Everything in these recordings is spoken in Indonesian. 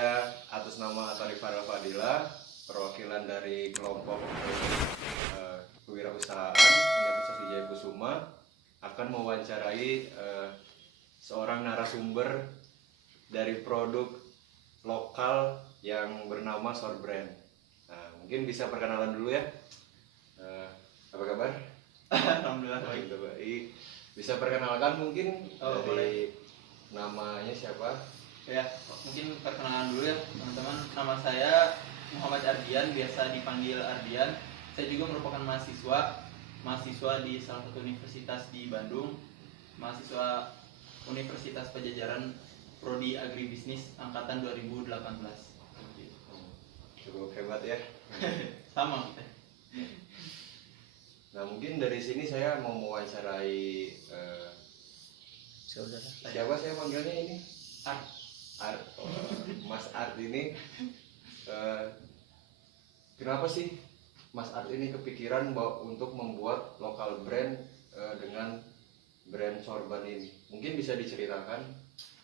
Saya atas nama Atarif Farel Fadila, perwakilan dari kelompok kewirausahaan Universitas Wijaya Kusuma, akan mewawancarai seorang narasumber dari produk lokal yang bernama Sorbrand. Nah, mungkin bisa perkenalan dulu ya. Apa kabar? Alhamdulillah baik. Baik. Bisa perkenalkan mungkin dari boleh. Namanya siapa? Ya, mungkin perkenalan dulu ya teman-teman. Nama saya Muhammad Ardian, biasa dipanggil Ardian. Saya juga merupakan mahasiswa di salah satu universitas di Bandung, mahasiswa Universitas Pajajaran Prodi Agribisnis angkatan 2018. Cukup hebat ya. Sama kita. Nah, mungkin dari sini saya mau mewawancarai Saudara. siapa saya panggilnya ini? Art. Mas Art ini kenapa sih Mas Art ini kepikiran untuk membuat lokal brand dengan brand Sorban ini? Mungkin bisa diceritakan.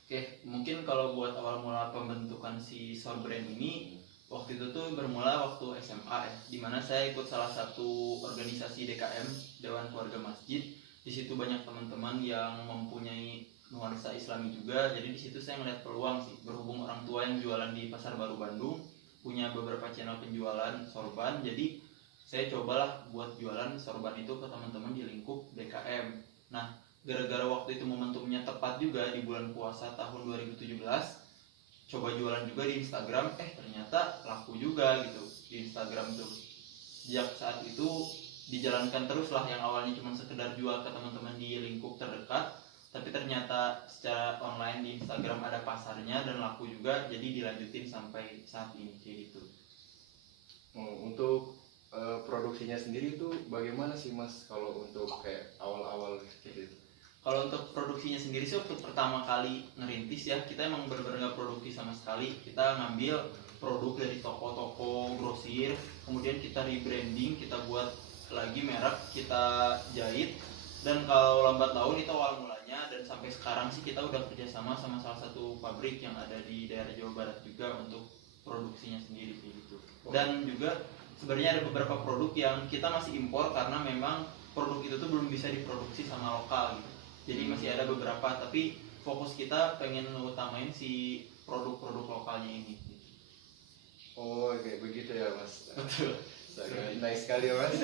Oke, mungkin kalau buat awal mula pembentukan si Sorbrand ini waktu itu tuh bermula waktu SMA ya, dimana saya ikut salah satu organisasi DKM, Dewan Keluarga Masjid. Di situ banyak teman-teman yang mempunyai nuansa Islami juga, jadi di situ saya ngeliat peluang sih, berhubung orang tua yang jualan di Pasar Baru Bandung punya beberapa channel penjualan sorban, jadi saya cobalah buat jualan sorban itu ke teman-teman di lingkup DKM. Nah, gara-gara waktu itu momentumnya tepat juga di bulan puasa tahun 2017, coba jualan juga di Instagram, ternyata laku juga gitu di Instagram tuh. Sejak saat itu dijalankan terus lah, yang awalnya cuma sekedar jual ke teman-teman di lingkup terdekat, tapi ternyata secara online di Instagram ada pasarnya dan laku juga, jadi dilanjutin sampai saat ini kayak gitu. Untuk produksinya sendiri itu bagaimana sih Mas kalau untuk kayak awal-awal gitu? Kalau untuk produksinya sendiri sih waktu pertama kali ngerintis ya, kita emang bener-bener nggak produksi sama sekali. Kita ngambil produk dari toko-toko grosir, kemudian kita rebranding, kita buat lagi merek, kita jahit. Dan kalau lambat laun itu awal mulanya, dan sampai sekarang sih kita udah kerjasama sama salah satu pabrik yang ada di daerah Jawa Barat juga untuk produksinya sendiri gitu. Dan juga sebenarnya ada beberapa produk yang kita masih impor karena memang produk itu tuh belum bisa diproduksi sama lokal gitu. Jadi masih ada beberapa, tapi fokus kita pengen utamain si produk-produk lokalnya ini gitu. Oh, kayak begitu ya Mas. Betul. Nice sekali ya Mas.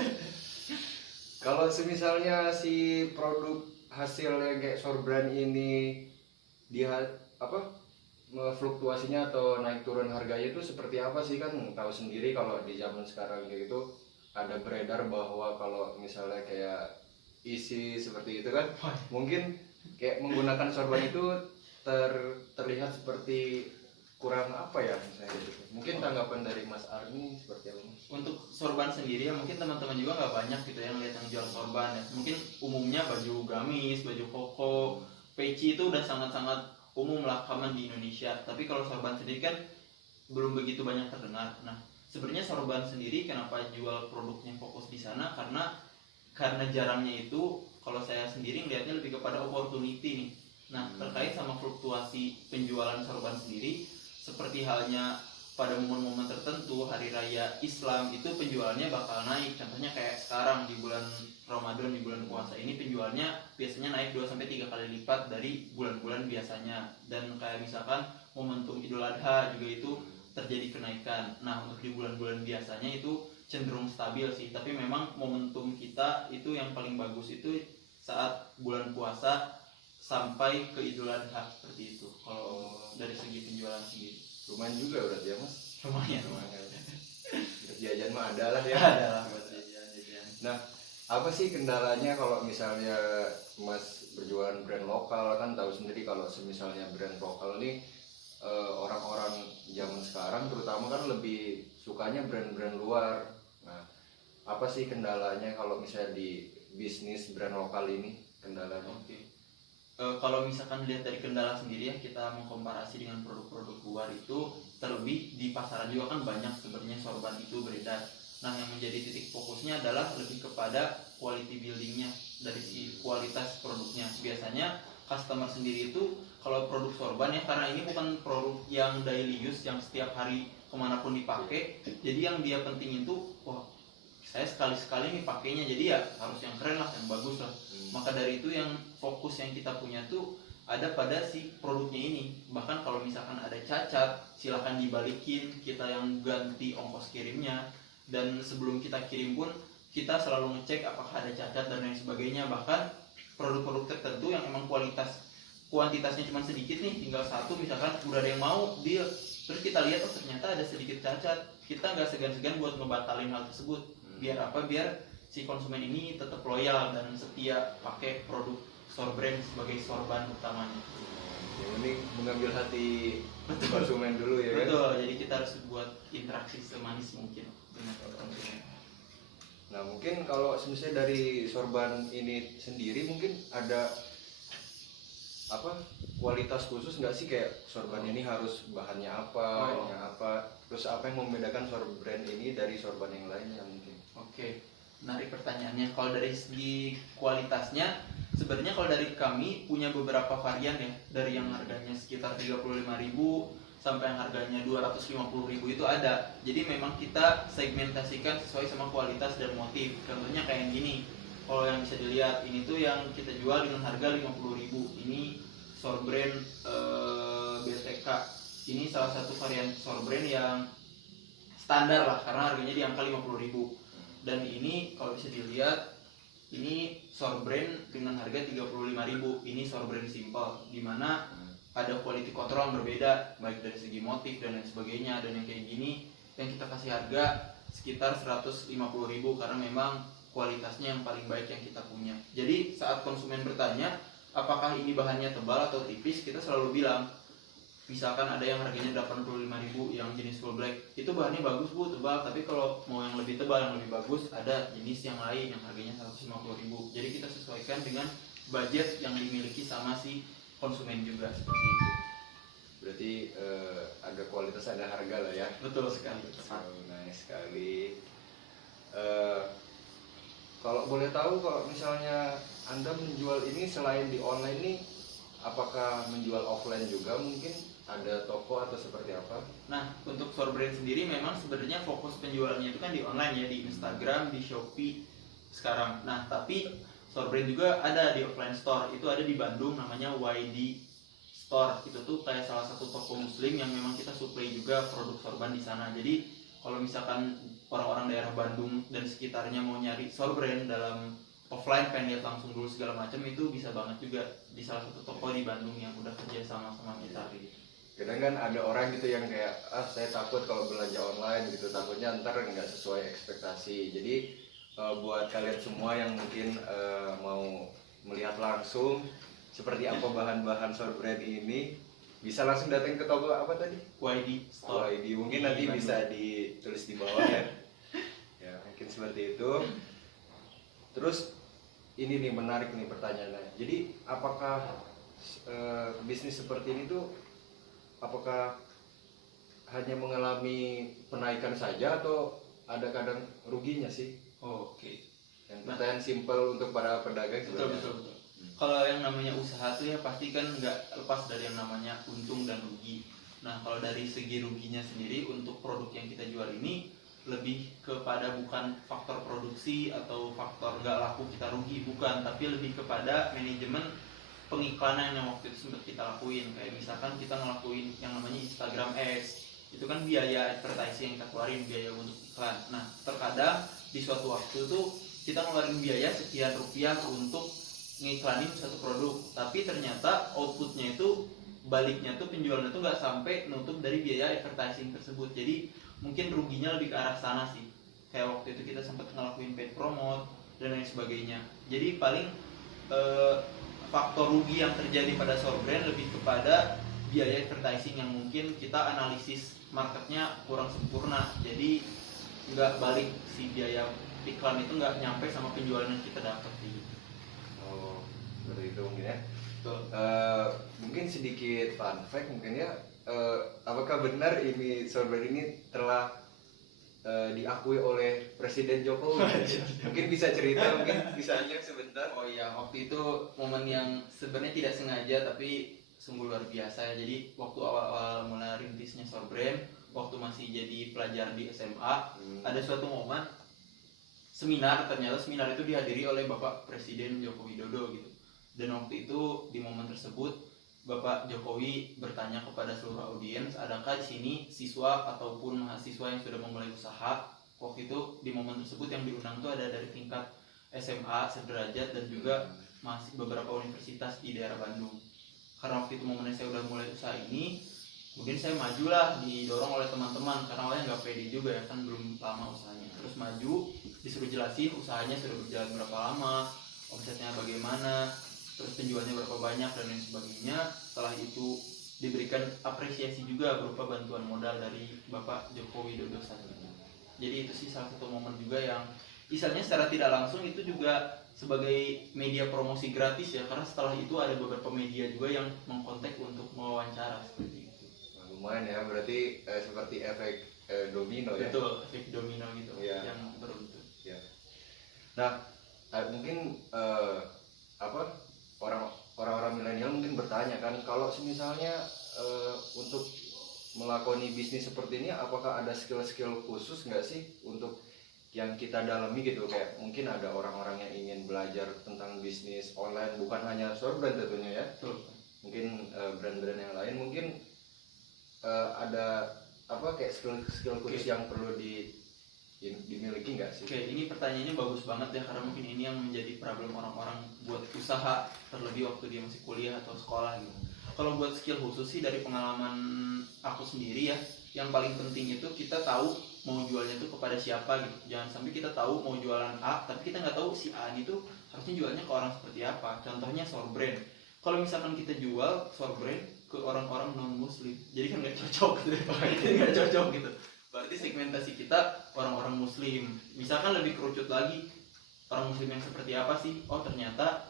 Kalau misalnya si produk hasilnya kayak Sorbrand ini dia fluktuasinya atau naik turun harganya itu seperti apa sih? Kan tahu sendiri kalau di zaman sekarang kayak gitu ada beredar bahwa kalau misalnya kayak isi seperti itu kan mungkin kayak menggunakan sorban itu terlihat seperti kurang apa ya misalnya gitu. Mungkin tanggapan dari Mas Arni seperti apa Mas? Untuk sorban sendiri ya mungkin teman-teman juga nggak banyak gitu yang lihat yang jual sorban ya. Mungkin umumnya baju gamis, baju koko, peci itu udah sangat-sangat umum lah, common di Indonesia. Tapi kalau sorban sendiri kan belum begitu banyak terdengar. Nah, sebenarnya sorban sendiri kenapa jual produknya fokus di sana, karena jarangnya itu kalau saya sendiri ngelihatnya lebih kepada opportunity nih. Nah, terkait sama fluktuasi penjualan sorban sendiri, seperti halnya pada momen-momen tertentu hari raya Islam itu penjualannya bakal naik. Contohnya kayak sekarang di bulan Ramadan, di bulan puasa ini penjualnya biasanya naik 2-3 kali lipat dari bulan-bulan biasanya. Dan kayak misalkan momentum Idul Adha juga itu terjadi kenaikan. Nah, untuk di bulan-bulan biasanya itu cenderung stabil sih, tapi memang momentum kita itu yang paling bagus itu saat bulan puasa sampai ke Idul Adha seperti itu. Kalau dari segi penjualan sendiri lumayan juga berarti ya Mas? lumayan. Untuk jajan mah ada lah ya. Ada lah buat jajan. Nah, apa sih kendalanya kalau misalnya Mas berjualan brand lokal? Kan tahu sendiri kalau misalnya brand lokal nih orang-orang zaman sekarang terutama kan lebih sukanya brand-brand luar. Nah, apa sih kendalanya kalau misalnya di bisnis brand lokal ini kendalanya? Oke. Kalau misalkan lihat dari kendala sendiri ya, kita mengkomparasi dengan produk-produk luar itu, terlebih di pasaran juga kan banyak sebenarnya sorban itu beredar. Nah, yang menjadi titik fokusnya adalah lebih kepada quality buildingnya, dari si kualitas produknya. Biasanya customer sendiri itu kalau produk sorban ya, karena ini bukan produk yang daily use yang setiap hari kemanapun dipakai, jadi yang dia pentingin tuh wah saya sekali-sekali nih pakainya, jadi ya harus yang keren lah, yang bagus lah. Maka dari itu yang fokus yang kita punya tuh ada pada si produknya ini. Bahkan kalau misalkan ada cacat silahkan dibalikin, kita yang ganti ongkos kirimnya, dan sebelum kita kirim pun kita selalu ngecek apakah ada cacat dan lain sebagainya. Bahkan produk-produk tertentu yang emang kuantitasnya cuma sedikit nih, tinggal satu misalkan, udah ada yang mau deal, terus kita lihat oh ternyata ada sedikit cacat, kita nggak segan-segan buat ngebatalin hal tersebut. Biar apa? Biar si konsumen ini tetap loyal dan setia pakai produk Sorbrand sebagai sorban utamanya. Yang penting mengambil hati konsumen dulu ya kan. Betul, jadi kita harus buat interaksi semanis mungkin dengan konsumen. Nah mungkin kalau misalnya dari sorban ini sendiri mungkin ada apa kualitas khusus nggak sih, kayak sorban ini harus bahannya apa, ininya apa, terus apa yang membedakan sorban ini dari sorban yang lainnya mungkin? Oke, menarik pertanyaannya. Kalau dari segi kualitasnya, sebenarnya kalau dari kami punya beberapa varian ya, dari yang harganya sekitar 35.000 sampai yang harganya 250.000 itu ada. Jadi memang kita segmentasikan sesuai sama kualitas dan motif. Contohnya kayak yang gini. Kalau yang bisa dilihat ini tuh yang kita jual dengan harga 50.000. Ini Sorbrand BTK. Ini salah satu varian Sorbrand yang standar lah karena harganya di angka 50.000. Dan ini kalau bisa dilihat ini Sorbrand dengan harga 35.000. Ini Sorbrand simple, dimana ada quality control yang berbeda baik dari segi motif dan lain sebagainya. Dan yang kayak gini yang kita kasih harga sekitar 150.000 karena memang kualitasnya yang paling baik yang kita punya. Jadi saat konsumen bertanya apakah ini bahannya tebal atau tipis, kita selalu bilang, misalkan ada yang harganya 85.000 yang jenis full black, itu bahannya bagus bu, tebal, tapi kalau mau yang lebih tebal, yang lebih bagus, ada jenis yang lain yang harganya 150.000. Jadi kita sesuaikan dengan budget yang dimiliki sama si konsumen juga, seperti itu. Berarti ada kualitas ada harga lah ya. Betul sekali. Nice sekali. Kalau boleh tahu, kalau misalnya Anda menjual ini selain di online nih, apakah menjual offline juga mungkin? Ada toko atau seperti apa? Nah, untuk Sorbrand sendiri memang sebenarnya fokus penjualannya itu kan di online ya, di Instagram, di Shopee sekarang. Nah, tapi Sorbrand juga ada di offline store, itu ada di Bandung namanya YD Store. Itu tuh kayak salah satu toko muslim yang memang kita supply juga produk sorban di sana. Jadi kalau misalkan orang-orang daerah Bandung dan sekitarnya mau nyari Sorbrand dalam offline, pengen lihat langsung dulu segala macam, itu bisa banget juga di salah satu toko di Bandung yang udah kerja sama kita. Kadang kan ada orang gitu yang kayak saya takut kalau belanja online gitu, takutnya ntar nggak sesuai ekspektasi. Jadi buat kalian semua yang mungkin mau melihat langsung seperti apa bahan-bahan Sorbrand ini, bisa langsung datang ke toko apa tadi? YD Store. YD mungkin nanti bisa ditulis di bawah ya. Ya mungkin seperti itu. Terus ini nih menarik nih pertanyaannya. Jadi apakah bisnis seperti ini tuh apakah hanya mengalami penaikan saja atau ada kadang ruginya sih? Oke. Yang pertanyaan simpel untuk para pedagang sebenarnya. Betul. Kalau yang namanya usaha tuh ya pasti kan nggak lepas dari yang namanya untung dan rugi. Nah kalau dari segi ruginya sendiri untuk produk yang kita jual ini lebih kepada bukan faktor produksi atau faktor nggak laku kita rugi, bukan, tapi lebih kepada manajemen pengiklanan yang waktu itu sempat kita lakuin. Kayak misalkan kita ngelakuin yang namanya Instagram Ads, itu kan biaya advertising yang kita keluarin, biaya untuk iklan. Nah terkadang di suatu waktu tuh kita ngeluarin biaya sekian rupiah untuk ngiklanin satu produk, tapi ternyata outputnya itu baliknya tuh penjualannya tuh nggak sampai nutup dari biaya advertising tersebut. Jadi mungkin ruginya lebih ke arah sana sih. Kayak waktu itu kita sempat ngelakuin paid promote dan lain sebagainya. Jadi paling faktor rugi yang terjadi pada Sorbrand lebih kepada biaya advertising yang mungkin kita analisis marketnya kurang sempurna. Jadi nggak balik si biaya iklan itu nggak nyampe sama penjualan yang kita dapat gitu. Oh, seperti itu mungkin ya. Betul. Mungkin sedikit fun fact mungkin ya, apakah benar ini Sorbrand ini telah diakui oleh Presiden Jokowi? Mungkin bisa cerita, mungkin bisa aja sebentar. Oh iya, waktu itu momen yang sebenarnya tidak sengaja tapi sungguh luar biasa ya. Jadi waktu awal-awal mulai rintisnya Sorbrand, waktu masih jadi pelajar di SMA, ada suatu momen seminar, ternyata seminar itu dihadiri oleh Bapak Presiden Joko Widodo gitu. Dan waktu itu di momen tersebut Bapak Jokowi bertanya kepada seluruh audiens, adakah di sini siswa ataupun mahasiswa yang sudah memulai usaha? Waktu itu di momen tersebut yang diundang itu ada dari tingkat SMA sederajat dan juga masih beberapa universitas di daerah Bandung. Karena waktu itu momennya saya udah mulai usaha ini, mungkin saya majulah, didorong oleh teman-teman karena awalnya nggak pede juga ya, kan belum lama usahanya. Terus maju, disuruh jelasin usahanya sudah berjalan berapa lama, omsetnya bagaimana, terus penjualnya berapa banyak dan lain sebagainya. Setelah itu diberikan apresiasi juga berupa bantuan modal dari Bapak Joko Widodo saat itu. Jadi itu sih salah satu momen juga yang misalnya secara tidak langsung itu juga sebagai media promosi gratis ya, karena setelah itu ada beberapa media juga yang mengkontak untuk mewawancara seperti itu. Lumayan ya, berarti seperti efek domino ya. Betul, efek domino gitu ya. yang beruntun. Ya. Nah, mungkin orang-orang milenial mungkin bertanya kan, kalau misalnya untuk melakoni bisnis seperti ini, apakah ada skill-skill khusus nggak sih untuk yang kita dalami gitu? Kayak mungkin ada orang-orang yang ingin belajar tentang bisnis online, bukan hanya Sorbrand tentunya ya. Betul. Mungkin brand-brand yang lain mungkin ada kayak skill khusus yang perlu dimiliki nggak sih? Oke, ini pertanyaannya bagus banget ya, karena mungkin ini yang menjadi problem orang-orang buat usaha, terlebih waktu dia masih kuliah atau sekolah gitu. Kalau buat skill khusus sih dari pengalaman aku sendiri ya, yang paling penting itu kita tahu mau jualnya itu kepada siapa gitu. Jangan sampai kita tahu mau jualan A, tapi kita nggak tahu si A itu harusnya jualnya ke orang seperti apa. Contohnya Sorbrand. Kalau misalkan kita jual Sorbrand ke orang-orang non muslim, jadi kan nggak cocok gitu. Nggak cocok gitu. Berarti segmentasi kita orang-orang muslim. Misalkan lebih kerucut lagi, orang muslim yang seperti apa sih? Oh ternyata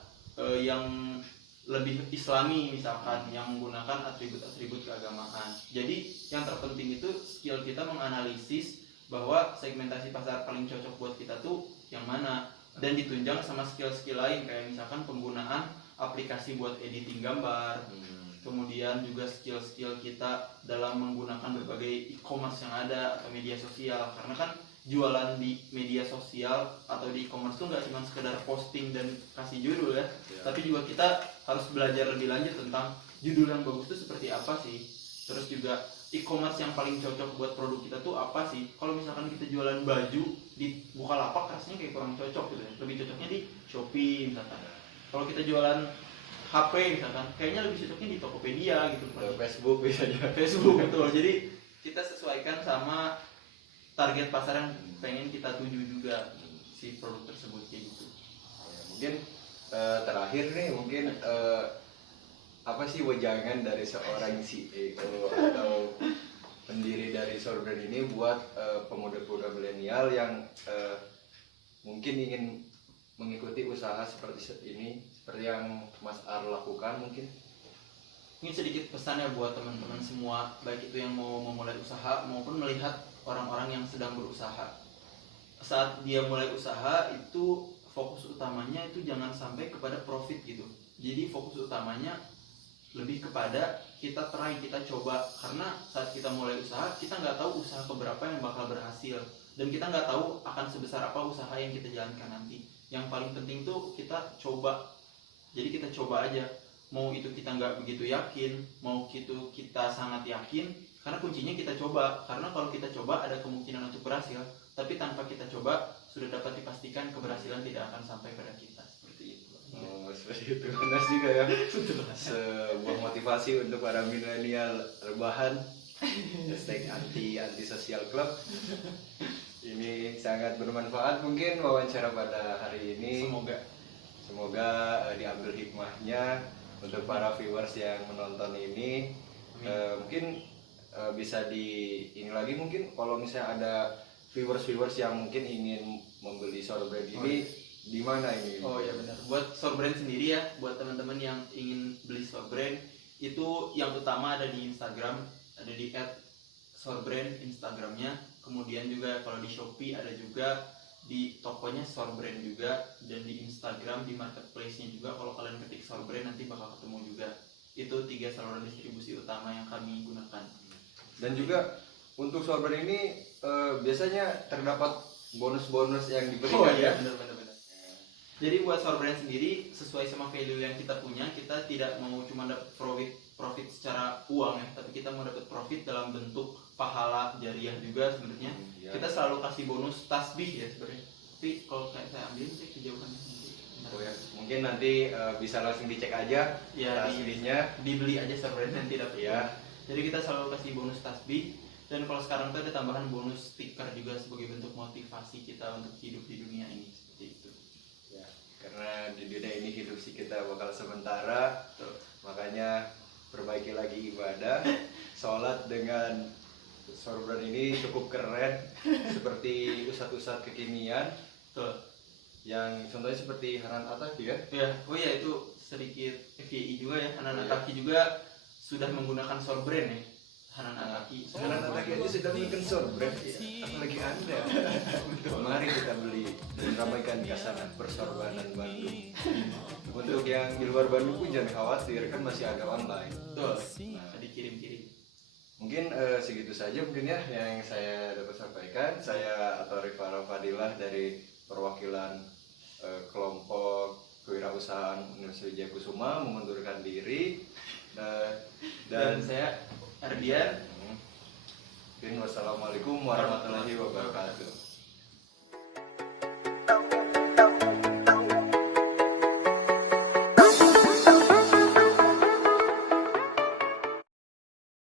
yang lebih islami misalkan, yang menggunakan atribut-atribut keagamaan. Jadi yang terpenting itu skill kita menganalisis bahwa segmentasi pasar paling cocok buat kita tuh yang mana, dan ditunjang sama skill-skill lain kayak misalkan penggunaan aplikasi buat editing gambar. Kemudian juga skill-skill kita dalam menggunakan berbagai e-commerce yang ada atau media sosial, karena kan jualan di media sosial atau di e-commerce itu nggak cuma sekedar posting dan kasih judul ya, tapi juga kita harus belajar lebih lanjut tentang judul yang bagus itu seperti apa sih. Terus juga e-commerce yang paling cocok buat produk kita tuh apa sih. Kalau misalkan kita jualan baju di Bukalapak rasanya kayak kurang cocok gitu ya, lebih cocoknya di Shopee misalkan. Kalau kita jualan HP misalkan, kayaknya lebih cocoknya di Tokopedia gitu. Facebook biasanya. Facebook betul. Jadi kita sesuaikan sama target pasar yang pengen kita tuju juga si produk tersebut kayak gitu. Mungkin terakhir nih, mungkin apa sih wejangan dari seorang CEO atau pendiri dari Sorbrand ini buat pemuda-pemuda milenial yang mungkin ingin mengikuti usaha seperti ini, seperti yang Mas Ar lakukan mungkin? Ini sedikit pesan ya buat teman-teman semua, baik itu yang mau memulai usaha maupun melihat orang-orang yang sedang berusaha. Saat dia mulai usaha itu fokus utamanya itu jangan sampai kepada profit gitu. Jadi fokus utamanya lebih kepada kita try, kita coba. Karena saat kita mulai usaha, kita nggak tahu usaha keberapa yang bakal berhasil, dan kita nggak tahu akan sebesar apa usaha yang kita jalankan nanti. Yang paling penting tuh kita coba. Jadi kita coba aja. Mau itu kita nggak begitu yakin, mau itu kita sangat yakin, karena kuncinya kita coba. Karena kalau kita coba ada kemungkinan untuk berhasil, tapi tanpa kita coba sudah dapat dipastikan keberhasilan tidak akan sampai pada kita. Seperti itu. Oh, seperti itu. Benar juga ya. Sebuah motivasi untuk para milenial rebahan. #anti sosial club. Ini sangat bermanfaat mungkin wawancara pada hari ini. Semoga diambil hikmahnya untuk para viewers yang menonton ini. Mungkin bisa ini lagi, mungkin kalau misalnya ada viewers yang mungkin ingin membeli Sorbrand ini, di mana ini? Oh ya benar. Buat Sorbrand sendiri ya, buat teman-teman yang ingin beli Sorbrand itu yang utama ada di Instagram, ada di @sorbrand Instagramnya. Kemudian juga kalau di Shopee ada juga, di tokonya Sorbrand juga, dan di Instagram di marketplace-nya juga kalau kalian ketik Sorbrand nanti bakal ketemu juga. Itu 3 saluran distribusi utama yang kami gunakan. Dan juga untuk sorban ini biasanya terdapat bonus-bonus yang diberikan ya. Benar. Jadi buat sorban sendiri sesuai sama value yang kita punya, kita tidak mau cuma dapat profit secara uang ya, tapi kita mau dapat profit dalam bentuk pahala jariah juga sebenarnya. Kita selalu kasih bonus tasbih ya sebenarnya. Tapi kalau kayak saya ambil sih kejauhan. Mungkin nanti bisa langsung dicek aja Ya, tasbihnya, dibeli aja sorbannya nanti dapat. ya. Jadi kita selalu kasih bonus tasbih. Dan kalau sekarang tuh ada tambahan bonus stiker juga sebagai bentuk motivasi kita untuk hidup di dunia ini, seperti itu. Ya, karena di dunia ini hidup sih kita bakal sementara, makanya perbaiki lagi ibadah, sholat dengan sorban ini cukup keren, seperti ustadz-ustadz kekinian, Tuh. yang contohnya seperti Hanan Ataki ya. Ya, oh ya itu sedikit FYI juga ya, Hanan Ataki juga sudah menggunakan sorban ya. Hanan Ataki. Hanan Ataki aja sudah bikin sorban, apalagi Anda. Mari kita beli dan ramaikan kasanah persorbanan Bandung. Untuk yang di luar Bandung pun jangan khawatir, kan masih ada online. Tuh, dikirim-kirim. Mungkin segitu saja mungkin ya yang saya dapat sampaikan. Saya atau Rifara Fadilah dari perwakilan kelompok kewirausahaan Universitas Wijaya Kusuma mengundurkan diri, dan saya Ardian. Wassalamualaikum warahmatullahi wabarakatuh.